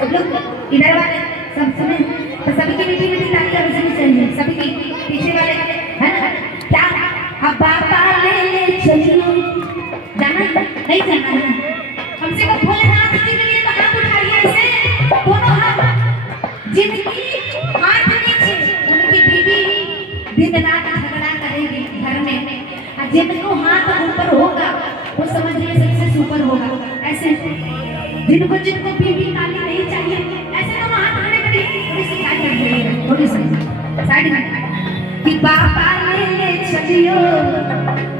सब लोग इधर वाले सब सुने तो सभी की मीठी मीठी तालियां बजनी चाहिए, सभी की पीछे वाले है ना क्या अब बाबा ले चलियो जाना नहीं जाना है हमसे को भोलेनाथ जी के लिए तो हाथ उठाइए ऐसे दोनों हाथ जिनकी हाथ नीचे उनकी बीवी दिन रात झगड़ा करेगी घर में, जिनको हाथ ऊपर होगा वो समझिए सबसे सुपर होगा। ऐसे जिनको जिनको बीवी काली नहीं चाहिए ऐसे तो हाथ खड़े करिए, थोड़ी सी साइड में जाइए, थोड़ी सी साइड में कि बाबा ले चलियो